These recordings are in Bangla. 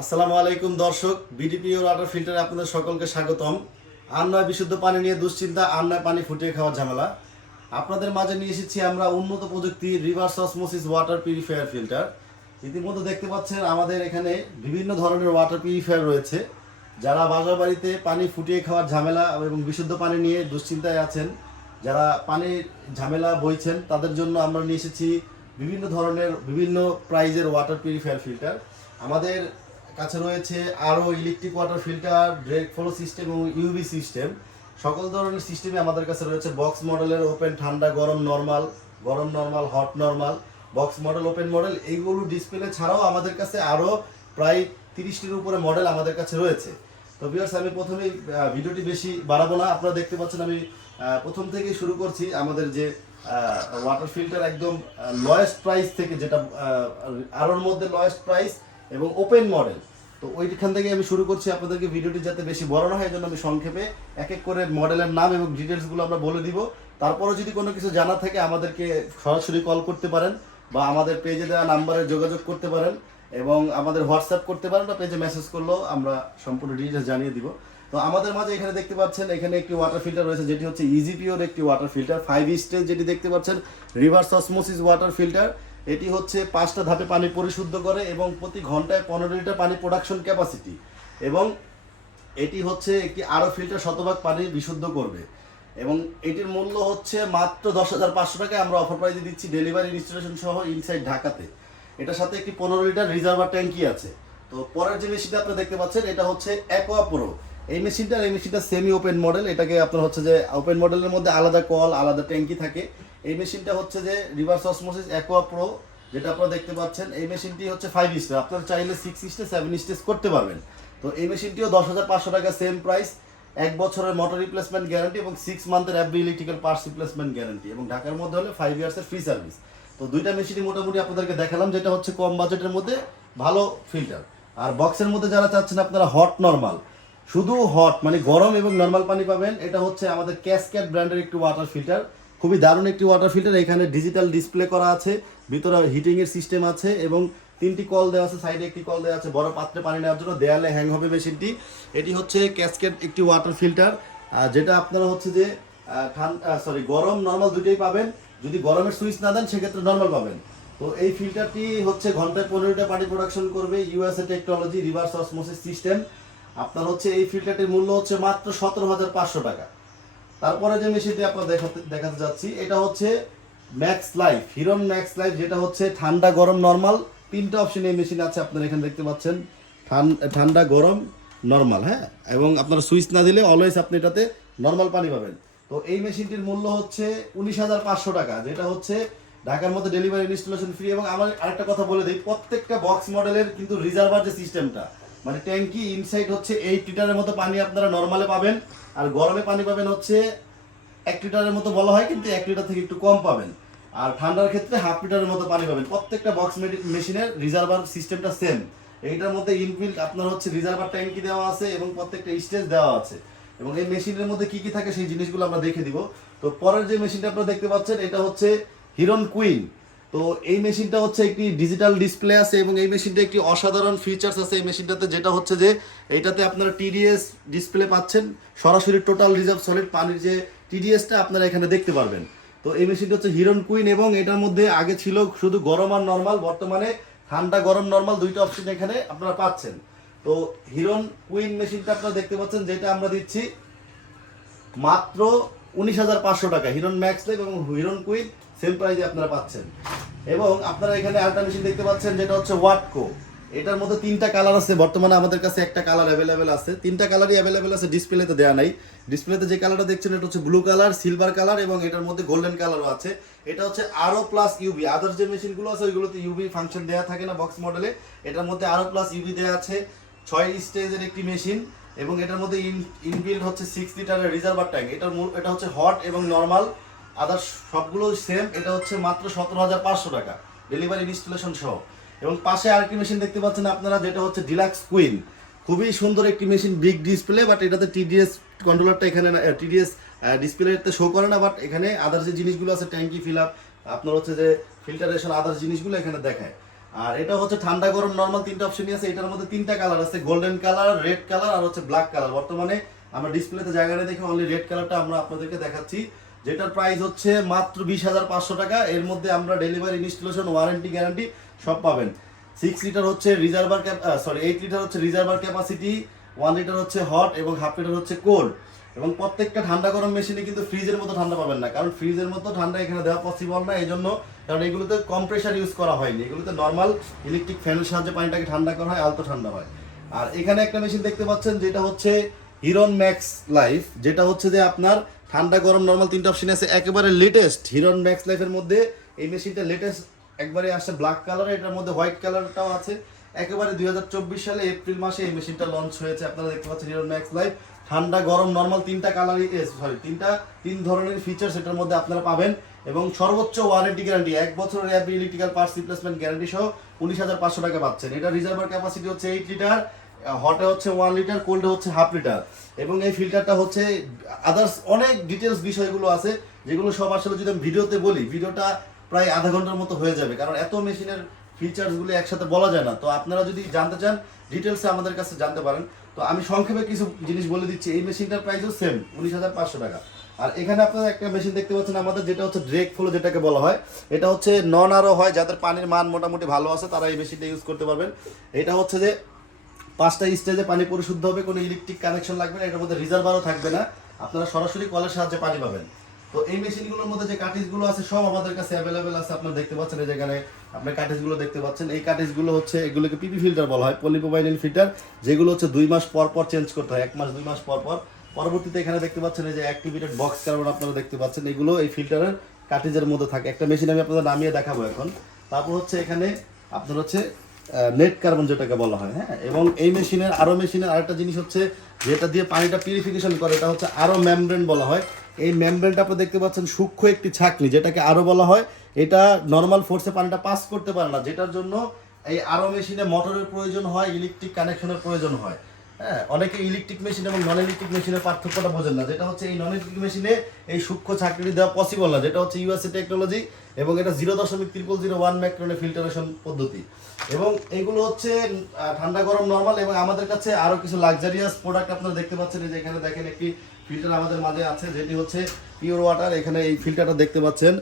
আসসালামু আলাইকুম দর্শক, বিডিপি ওয়াটার ফিল্টারে আপনাদের সকলকে স্বাগতম। আর নয় বিশুদ্ধ পানি নিয়ে দুশ্চিন্তা, আর নয় পানি ফুটিয়ে খাওয়ার ঝামেলা। আপনাদের মাঝে নিয়ে এসেছি আমরা উন্নত প্রযুক্তির reverse osmosis water purifier filter. ইতিমধ্যে দেখতে পাচ্ছেন আমাদের এখানে বিভিন্ন ধরনের ওয়াটার পিউরিফায়ার রয়েছে। যারা বাসা বাড়িতে পানি ফুটিয়ে খাওয়ার ঝামেলা এবং বিশুদ্ধ পানি নিয়ে দুশ্চিন্তায় আছেন, যারা পানির ঝামেলা বইছেন, তাদের জন্য আমরা নিয়ে এসেছি বিভিন্ন ধরনের বিভিন্ন প্রাইজের ওয়াটার পিউরিফায়ার ফিল্টার। আমাদের কাছে রয়েছে আরও electric water filter, direct flow system এবং ইউভি সিস্টেম। সকল ধরনের সিস্টেমই আমাদের কাছে রয়েছে। বক্স মডেলের ওপেন, ঠান্ডা, গরম normal, hot normal, box model, open model, এইগুলো ডিসপ্লে ছাড়াও আমাদের কাছে আরও প্রায় 30টির উপরে মডেল আমাদের কাছে রয়েছে। তো ভিউয়ার্স, আমি প্রথমেই ভিডিওটি বেশি বাড়াবো না। আপনারা দেখতে পাচ্ছেন আমি প্রথম থেকেই শুরু করছি। আমাদের যে ওয়াটার ফিল্টার একদম লয়েস্ট প্রাইস থেকে, যেটা আরোর মধ্যে লয়েস্ট প্রাইস এবং ওপেন মডেল, তো ওইখান থেকে আমি শুরু করছি। আপনাদেরকে ভিডিওটি যাতে বেশি বড় না হয়, এই জন্য আমি সংক্ষেপে এক এক করে মডেলের নাম এবং ডিটেলসগুলো আমরা বলে দিব। তারপরও যদি কোনো কিছু জানা থাকে আমাদেরকে সরাসরি কল করতে পারেন, বা আমাদের পেজে দেওয়া নাম্বারে যোগাযোগ করতে পারেন, এবং আমাদের হোয়াটসঅ্যাপ করতে পারেন, বা পেজে মেসেজ করলেও আমরা সম্পূর্ণ ডিটেলস জানিয়ে দিব। তো আমাদের মাঝে এখানে দেখতে পাচ্ছেন এখানে একটি ওয়াটার ফিল্টার রয়েছে, যেটি হচ্ছে ইজি পিওর একটি ওয়াটার ফিল্টার 5 স্টেজ। যেটি দেখতে পাচ্ছেন রিভার্স অসমোসিস ওয়াটার ফিল্টার। এটি হচ্ছে 5টা ধাপে পানি পরিশুদ্ধ করে এবং প্রতি ঘন্টায় 15 লিটার পানি প্রোডাকশন ক্যাপাসিটি, এবং এটি হচ্ছে একটি আরও ফিল্টার শতভাগ পানি বিশুদ্ধ করবে। এবং এটির মূল্য হচ্ছে মাত্র 10,500 টাকায় আমরা অফার প্রাইজে দিচ্ছি, ডেলিভারি ইনস্টলেশন সহ ইনসাইড ঢাকাতে। এটার সাথে একটি 15 লিটার রিজার্ভার ট্যাঙ্কি আছে। তো পরের যে মেশিনটা আপনারা দেখতে পাচ্ছেন এটা হচ্ছে অ্যাকোয়া প্রো। এই মেশিনটা সেমি ওপেন মডেল। এটাকে আপনার হচ্ছে যে ওপেন মডেলের মধ্যে আলাদা কল, আলাদা ট্যাঙ্কি থাকে। এই মেশিনটা হচ্ছে যে রিভার্স অসমোসিস অ্যাকোয়া প্রো, যেটা আপনারা দেখতে পাচ্ছেন। এই মেশিনটি হচ্ছে 5 স্টেজ, আপনারা চাইলে 6 স্টেজ, 7 স্টেজ করতে পারবেন। তো এই মেশিনটিও 10,500 টাকা, সেম প্রাইস। 1 বছরের মোটর রিপ্লেসমেন্ট গ্যারান্টি এবং 6 মান্থের every electrical parts replacement guarantee, এবং ঢাকার মধ্যে হলে 5 ইয়ার্সের ফ্রি সার্ভিস। তো দুইটা মেশিনই মোটামুটি আপনাদেরকে দেখালাম, যেটা হচ্ছে কম বাজেটের মধ্যে ভালো ফিল্টার। আর বক্সের মধ্যে যারা চাচ্ছেন আপনারা হট নর্মাল, শুধু হট মানে গরম এবং নর্মাল পানি পাবেন, এটা হচ্ছে আমাদের ক্যাসকেড ব্র্যান্ডের একটি ওয়াটার ফিল্টার। খুবই দারুণ একটি ওয়াটার ফিল্টার। এখানে ডিজিটাল ডিসপ্লে করা আছে, ভিতরে হিটিংয়ের সিস্টেম আছে, এবং 3টি কল দেওয়া আছে, সাইডে একটি কল দেওয়া আছে বড় পাত্রে পানি নেওয়ার জন্য। দেয়ালে হ্যাং হবে মেশিনটি। এটি হচ্ছে ক্যাসকেড একটি ওয়াটার ফিল্টার, যেটা আপনারা হচ্ছে যে গরম নর্মাল দুটোই পাবেন। যদি গরমের সুইচ না দেন সেক্ষেত্রে নর্মাল পাবেন। তো এই ফিল্টারটি হচ্ছে ঘন্টায় 15 লিটার পানি প্রোডাকশন করবে, USA technology, reverse osmosis system. আপনার হচ্ছে এই ফিল্টারটির মূল্য হচ্ছে মাত্র 17,500 টাকা। তারপরে যে মেশিনটি আপনার দেখাতে যাচ্ছি, এটা হচ্ছে ম্যাক্স লাইফ, হিরন ম্যাক্স লাইফ, যেটা হচ্ছে ঠান্ডা, গরম, নর্মাল, 3টা অপশন এই মেশিন আছে। আপনারা এখানে দেখতে পাচ্ছেন ঠান্ডা, গরম, নর্মাল, হ্যাঁ, এবং আপনারা সুইচ না দিলে অলওয়েজ আপনি এটাতে নর্মাল পানি পাবেন। তো এই মেশিনটির মূল্য হচ্ছে 19,500 টাকা, যেটা হচ্ছে ঢাকার মধ্যে ডেলিভারি ইনস্টলেশন ফ্রি। এবং আমার আরেকটা কথা বলে দিই, প্রত্যেকটা বক্স মডেলের কিন্তু রিজার্ভার যে সিস্টেমটা, মানে ট্যাঙ্কি ইনসাইড হচ্ছে 8 লিটারের মতো পানি আপনারা নর্মালে পাবেন, আর গরমে পানি পাবেন হচ্ছে 1 লিটারের মতো বলা হয়, কিন্তু 1 লিটার থেকে একটু কম পাবেন। আর ঠান্ডার ক্ষেত্রে 1/2 লিটারের মতো পানি পাবেন। প্রত্যেকটা বক্স মেশিনের রিজার্ভার সিস্টেমটা সেম। এইটার মধ্যে ইনবিল্ট আপনার হচ্ছে রিজার্ভার ট্যাঙ্কি দেওয়া আছে এবং প্রত্যেকটা স্টেজ দেওয়া আছে। এবং এই মেশিনের মধ্যে কি কি থাকে সেই জিনিসগুলো আমরা দেখে দিব। তো পরের যে মেশিনটা আপনারা দেখতে পাচ্ছেন এটা হচ্ছে হিরন কুইন। তো এই মেশিনটা হচ্ছে একটি ডিজিটাল ডিসপ্লে আছে, এবং এই মেশিনটা একটি অসাধারণ ফিচার্স আছে এই মেশিনটাতে, যেটা হচ্ছে যে এইটাতে আপনারা টিডিএস ডিসপ্লে পাচ্ছেন, সরাসরি টোটাল রিজার্ভ সলিড পানির যে টিডিএসটা আপনারা এখানে দেখতে পারবেন। তো এই মেশিনটা হচ্ছে হিরন কুইন, এবং এটার মধ্যে আগে ছিল শুধু গরম আর নর্মাল, বর্তমানে ঠান্ডা, গরম, নর্মাল দুইটা অপশন এখানে আপনারা পাচ্ছেন। তো হিরন কুইন মেশিনটা আপনারা দেখতে পাচ্ছেন, যেটা আমরা দিচ্ছি মাত্র 19,500 টাকা। হিরন ম্যাক্স লাইফ এবং হিরন কুইন সেম প্রাইসে আপনারা পাচ্ছেন। এবং আপনারা এখানে আরেকটা মেশিন দেখতে পাচ্ছেন, যেটা হচ্ছে ওয়াটকো। এটার মধ্যে 3টা কালার আছে, বর্তমানে আমাদের কাছে একটা কালার অ্যাভেলেবেল আছে। 3টা কালারই অ্যাভেলেবেল আছে, ডিসপ্লেতে দেওয়া নাই। ডিসপ্লেতে যে কালারটা দেখছেন এটা হচ্ছে ব্লু কালার, সিলভার কালার, এবং এটার মধ্যে গোল্ডেন কালারও আছে। এটা হচ্ছে আরও প্লাস ইউবি। আদার্স যে মেশিনগুলো আছে ওইগুলোতে ইউবি ফাংশন দেওয়া থাকে না বক্স মডেলে, এটার মধ্যে আরও প্লাস ইউবি দেওয়া আছে। 6 স্টেজের একটি মেশিন, এবং এটার মধ্যে ইনবিল্ড হচ্ছে 6 লিটারের রিজার্ভার ট্যাঙ্ক। এটা হচ্ছে হট এবং নর্মাল, আদার্স সবগুলো সেম। এটা হচ্ছে মাত্র 17,500 টাকা, ডেলিভারি ইনস্টলেশন সহ। এবং পাশে আরেকটি মেশিন দেখতে পাচ্ছেন আপনারা, যেটা হচ্ছে ডিলাক্স কুইন। খুবই সুন্দর একটি মেশিন, বিগ ডিসপ্লে, বাট এটাতে টিডিএস কন্ট্রোলারটা এখানে টিডিএস ডিসপ্লেতে শো করে না, বাট এখানে আদার্স যে জিনিসগুলো আছে, ট্যাঙ্কি ফিল আপ, আপনার হচ্ছে যে ফিল্টারেশন, আদার্স জিনিসগুলো এখানে দেখায়। আর এটা হচ্ছে ঠান্ডা গরম নরমাল তিনটা অপশনই আছে। এটার মধ্যে তিনটা কালার আছে, গোল্ডেন কালার, রেড কালার আর হচ্ছে ব্ল্যাক কালার। বর্তমানে আমরা ডিসপ্লেতে জায়গাটা দেখে অনলি রেড কালারটা আমরা আপনাদেরকে দেখাচ্ছি, যেটার প্রাইস হচ্ছে মাত্র 20,500 টাকা। এর মধ্যে আমরা ডেলিভারি, ইনস্টলেশন, ওয়ারেন্টি, গ্যারান্টি সব পাবেন। 6 লিটার হচ্ছে রিজার্ভার 8 লিটার হচ্ছে রিজার্ভার ক্যাপাসিটি, 1 লিটার হচ্ছে হট এবং হাফ লিটার হচ্ছে কোল্ড। এবং প্রত্যেকটা ঠান্ডা গরম মেশিনে কিন্তু ফ্রিজের মতো ঠান্ডা পাবেন না, কারণ ফ্রিজের মতো ঠান্ডা এখানে দেওয়া পসিবল না। এই জন্য, কারণ এগুলোতে কম্প্রেসার ইউজ করা হয়নি, এগুলোতে নর্মাল ইলেকট্রিক ফ্যানের সাহায্যে পানিটাকে ঠান্ডা করা হয়, আলতো ঠান্ডা হয়। আর এখানে একটা মেশিন দেখতে পাচ্ছেন যেটা হচ্ছে হিরন ম্যাক্স লাইফ, যেটা হচ্ছে যে আপনার ঠান্ডা গরম নর্মাল তিনটা অপশন আছে। একেবারে লেটেস্ট হিরন ম্যাক্স লাইফের মধ্যে এই মেশিনটা লেটেস্ট একবারে আসছে ব্ল্যাক কালার, এটার মধ্যে হোয়াইট কালারটাও আছে। একেবারে 2024 সালে এপ্রিল মাসে এই মেশিনটা লঞ্চ হয়েছে। আপনারা দেখতে পাচ্ছেন হিরন ম্যাক্স লাইফ ঠান্ডা গরম নর্মাল তিনটা কালারই, তিন ধরনের ফিচার্স এটার মধ্যে আপনারা পাবেন। এবং সর্বোচ্চ ওয়ারেন্টি গ্যারান্টি 1 বছরের Appy electrical parts replacement guarantee সহ 19,500 টাকা পাচ্ছেন। এটা রিজার্ভার ক্যাপাসিটি হচ্ছে 8 লিটার, হটে হচ্ছে 1 লিটার, কোল্ডে হচ্ছে হাফ লিটার। এবং এই ফিল্টারটা হচ্ছে আদার্স অনেক ডিটেলস বিষয়গুলো আছে, যেগুলো সব আসলে যদি আমি ভিডিওতে বলি, ভিডিওটা প্রায় আধা ঘন্টার মতো হয়ে যাবে, কারণ এত মেশিনের ফিচার্সগুলো একসাথে বলা যায় না। তো আপনারা যদি জানতে চান ডিটেলসে আমাদের কাছে জানতে পারেন। তো আমি সংক্ষেপে কিছু জিনিস বলে দিচ্ছি। এই মেশিনটার প্রাইসও সেম 19,500 টাকা। আর এখানে আপনারা একটা মেশিন দেখতে পাচ্ছেন আমাদের, যেটা হচ্ছে ড্রেক ফ্লো যেটাকে বলা হয়। এটা হচ্ছে নন আরও হয়, যাদের পানির মান মোটামুটি ভালো আছে তারা এই মেশিনটা ইউজ করতে পারবেন। এটা হচ্ছে যে 5টা স্টেজে পানি পরিশুদ্ধ হবে, কোনো ইলেকট্রিক কানেকশন লাগবে না, এটার মধ্যে রিজার্ভারও থাকবে না, আপনারা সরাসরি কলের সাহায্যে পানি পাবেন। তো এই মেশিনগুলোর মধ্যে যে কাটিজগুলো আছে সব আমাদের কাছে অ্যাভেলেবেল আছে। আপনারা দেখতে পাচ্ছেন এই যেখানে আপনার কাটিজগুলো দেখতে পাচ্ছেন। এই কাটিজগুলো হচ্ছে, এগুলোকে পিপি ফিল্টার বলা হয়, পলিপ্রোপাইলিন ফিল্টার, যেগুলো হচ্ছে 2 মাস পর পর চেঞ্জ করতে হয়, 1 মাস 2 মাস পর পর। পরবর্তীতে এখানে দেখতে পাচ্ছেন এই যে অ্যাক্টিভেটেড বক্স কার্বন আপনারা দেখতে পাচ্ছেন, এগুলো এই ফিল্টারের কাটিজের মধ্যে থাকে। একটা মেশিন আমি আপনাদের নামিয়ে দেখাবো এখন। তারপর হচ্ছে এখানে আপনার হচ্ছে নেট কার্বন যেটাকে বলা হয়, হ্যাঁ। এবং এই মেশিনের আরেকটা জিনিস হচ্ছে যেটা দিয়ে পানিটা পিউরিফিকেশন করে, এটা হচ্ছে আরো মেমব্রেন বলা হয়। এই মেমব্রেনটা আপনি দেখতে পাচ্ছেন সূক্ষ্ম একটি ছাঁকনি, যেটাকে আরো বলা হয়। এটা নর্মাল ফোর্সে পানিটা পাস করতে পারে না, যেটার জন্য এই আরো মেশিনে মোটরের প্রয়োজন হয়, ইলেকট্রিক কানেকশনের প্রয়োজন হয়। হ্যাঁ, অনেকে ইলেকট্রিক মেশিন এবং নন ইলেকট্রিক মেশিনের পার্থক্যটা বোঝেন না। যেটা হচ্ছে এই নন ইলেকট্রিক মেশিনে এই সূক্ষ্ম ছাঁকনি দেওয়া পসিবল না, যেটা হচ্ছে ইউএসএ টেকনোলজি, এবং এটা 0.0001 মাইক্রনের ফিল্টারেশন পদ্ধতি। এবং এগুলো হচ্ছে ঠান্ডা গরম নর্মাল। এবং আমাদের কাছে আরো কিছু লাক্সারিয়াস প্রোডাক্ট আপনারা দেখতে পাচ্ছেন। এই যে এখানে দেখেন একটি ফিল্টার আমাদের মাঝে আছে, যেটি হচ্ছে পিওর ওয়াটার। এখানে এই ফিল্টারটা দেখতে পাচ্ছেন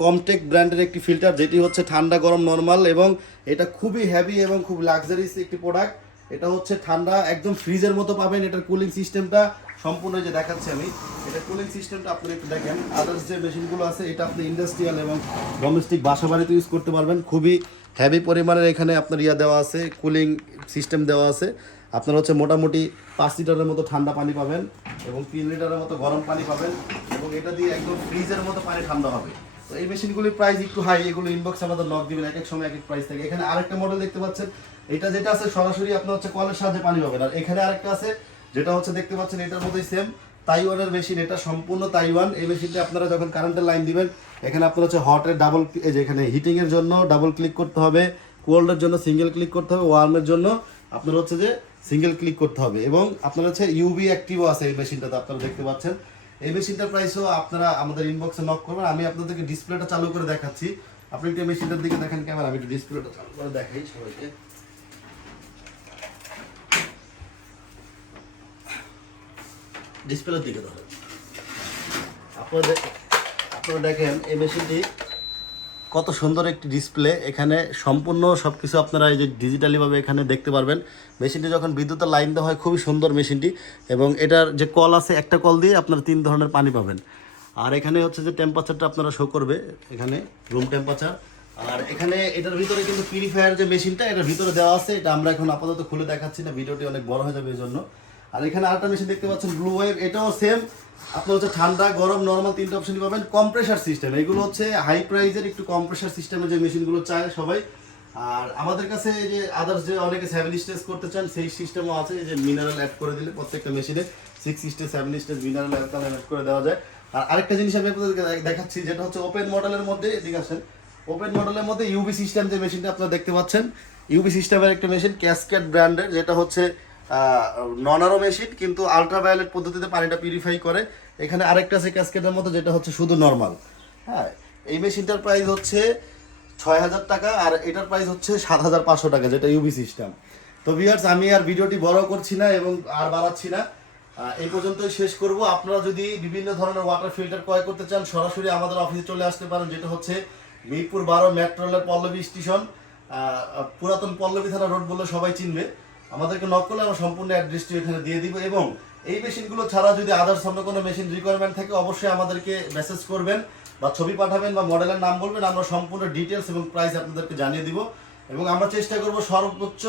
কমটেক ব্র্যান্ডের একটি ফিল্টার, যেটি হচ্ছে ঠান্ডা গরম নর্মাল। এবং এটা খুবই হেভি এবং খুব লাক্সারিয়াস একটি প্রোডাক্ট। এটা হচ্ছে ঠান্ডা একদম ফ্রিজের মতো পাবেন। এটার কুলিং সিস্টেমটা সম্পূর্ণ যে দেখাচ্ছি আমি, এটা কুলিং সিস্টেমটা আপনি একটু দেখেন। আদার্স যে মেশিনগুলো আছে এটা আপনি ইন্ডাস্ট্রিয়াল এবং ডোমেস্টিক বাসা বাড়িতে ইউজ করতে পারবেন। খুবই হেভি পরিমাণের এখানে আপনার দেওয়া আছে, কুলিং সিস্টেম দেওয়া আছে। আপনার হচ্ছে মোটামুটি 5 লিটারের মতো ঠান্ডা পানি পাবেন এবং 3 লিটারের মতো গরম পানি পাবেন। এবং এটা দিয়ে একদম ফ্রিজের মতো পানি ঠান্ডা হবে। তো এই মেশিনগুলির প্রাইস একটু হাই, এগুলো ইনবক্সে আমাদের নক দিবেন, এক এক সময় এক এক প্রাইস থাকে। এখানে আরেকটা মডেল দেখতে পাচ্ছেন, এটা যেটা আছে সরাসরি আপনার হচ্ছে কলের সাহায্যে পানি পাবেন। আর এখানে আরেকটা আছে যেটা হচ্ছে দেখতে পাচ্ছেন এটার মধ্যেই সেম, তাইওয়ানের মেশিন, এটা সম্পূর্ণ তাইওয়ান। এই মেশিনটা আপনারা যখন কারেন্টের লাইন দিবেন, এখানে আপনার হচ্ছে হটের ডাবল, এই যে এখানে হিটিংয়ের জন্য ডাবল ক্লিক করতে হবে, কোল্ডের জন্য সিঙ্গেল ক্লিক করতে হবে, ওয়ার্মের জন্য আপনার হচ্ছে যে সিঙ্গেল ক্লিক করতে হবে। এবং আপনার হচ্ছে ইউভি অ্যাক্টিভও আছে এই মেশিনটাতে, আপনারা দেখতে পাচ্ছেন। এই মেশিনটার প্রাইসও আপনারা আমাদের ইনবক্সে নক করবেন। আমি আপনাদেরকে ডিসপ্লেটা চালু করে দেখাচ্ছি। আপনি একটু মেশিনটার দিকে দেখেন ক্যামেরা, আমি একটু ডিসপ্লেটা চালু করে দেখাই সবাইকে। ডিসপ্লের দিকে ধরেন, আপনারা দেখেন এই মেশিনটি কত সুন্দর একটি ডিসপ্লে। এখানে সম্পূর্ণ সব কিছু আপনারা এই যে ডিজিটালিভাবে এখানে দেখতে পারবেন। মেশিনটি যখন বিদ্যুতের লাইন দেওয়া হয় খুবই সুন্দর মেশিনটি। এবং এটার যে কল আছে, একটা কল দিয়ে আপনারা 3 ধরনের পানি পাবেন। আর এখানে হচ্ছে যে টেম্পারেচারটা আপনারা শো করবে, এখানে রুম টেম্পারেচার। আর এখানে এটার ভিতরে কিন্তু পিউরিফায়ার যে মেশিনটা এটার ভিতরে দেওয়া আছে, এটা আমরা এখন আপাতত খুলে দেখাচ্ছি না, ভিডিওটি অনেক বড় হয়ে যাবে এই জন্য। আর এখানে আরেকটা মেশিন দেখতে পাচ্ছেন ব্লু ওয়েভ, এটাও সেম। আপনার হচ্ছে ঠান্ডা গরম নর্মাল 3টা অপশনই পাবেন। কম্প্রেসার সিস্টেম, এগুলো হচ্ছে হাই প্রাইজের একটু কম্প্রেসার সিস্টেমের যে মেশিনগুলো চায় সবাই। আর আমাদের কাছে এই যে আদার্স যে অনেকে 7 স্টেজ করতে চান সেই সিস্টেমও আছে, এই যে মিনারেল অ্যাড করে দিলে প্রত্যেকটা মেশিনে 6 স্টেজ 7 স্টেজ মিনারেল অ্যাড করে দেওয়া যায়। আর আরেকটা জিনিস আমি আপনাদেরকে দেখাচ্ছি, যেটা হচ্ছে ওপেন মডেলের মধ্যে, এদিকে আসেন, ওপেন মডেলের মধ্যে ইউবি সিস্টেম যে মেশিনটা আপনারা দেখতে পাচ্ছেন, ইউবি সিস্টেমের একটা মেশিন ক্যাসকেড ব্র্যান্ডের, যেটা হচ্ছে নন আরো মেশিন কিন্তু আলট্রাভায়োলেট পদ্ধতিতে পানিটা পিউরিফাই করে। এখানে আরেকটা আছে ক্যাসকেডের মতো, যেটা হচ্ছে শুধু নর্মাল। হ্যাঁ, এই মেশিনটার প্রাইস হচ্ছে 6000 টাকা, আর এটার প্রাইস হচ্ছে 7500 টাকা, যেটা ইউভি সিস্টেম। তো ভিউয়ার্স, আমি আর ভিডিওটি বড় করছি না এবং আর বাড়াচ্ছি না, এই পর্যন্তই শেষ করব। আপনারা যদি বিভিন্ন ধরনের ওয়াটার ফিল্টার ক্রয় করতে চান, সরাসরি আমাদের অফিসে চলে আসতে পারেন, যেটা হচ্ছে মিরপুর 12 মেট্রো রেলের পল্লবী স্টেশন, পুরাতন পল্লবী থানা রোড বললে সবাই চিনবে। আমাদেরকে নক করলে আমরা সম্পূর্ণ অ্যাড্রেসটি এখানে দিয়ে দিব। এবং এই মেশিনগুলো ছাড়া যদি আদার্স অন্য কোনো মেশিন রিকোয়ারমেন্ট থাকে, অবশ্যই আমাদেরকে মেসেজ করবেন বা ছবি পাঠাবেন বা মডেলের নাম বলবেন, আমরা সম্পূর্ণ ডিটেলস এবং প্রাইস আপনাদেরকে জানিয়ে দিব। এবং আমরা চেষ্টা করব সর্বোচ্চ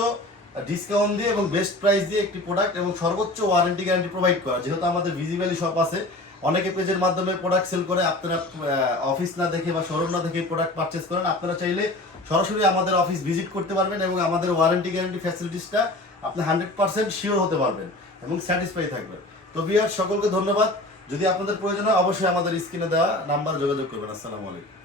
ডিসকাউন্ট দিয়ে এবং বেস্ট প্রাইস দিয়ে একটি প্রোডাক্ট এবং সর্বোচ্চ ওয়ারেন্টি গ্যারান্টি প্রোভাইড করা। যেহেতু আমাদের ভিজিবলি শপ আছে, অনেকে পেজের মাধ্যমে প্রোডাক্ট সেল করে, আপনারা অফিস না দেখে বা শোরুম না দেখে প্রোডাক্ট পারচেস করেন। আপনারা চাইলে সরাসরি আমাদের অফিস ভিজিট করতে পারবেন এবং আমাদের ওয়ারেন্টি গ্যারান্টি ফ্যাসিলিটিসটা আপনি 100% শিওর হতে পারবেন এবং স্যাটিসফাই থাকবেন। তো ভিউয়ার্স, সকলকে ধন্যবাদ। যদি আপনাদের প্রয়োজন হয়, অবশ্যই আমাদের স্ক্রিনে দেওয়া নাম্বারে যোগাযোগ করবেন। আসসালামু আলাইকুম।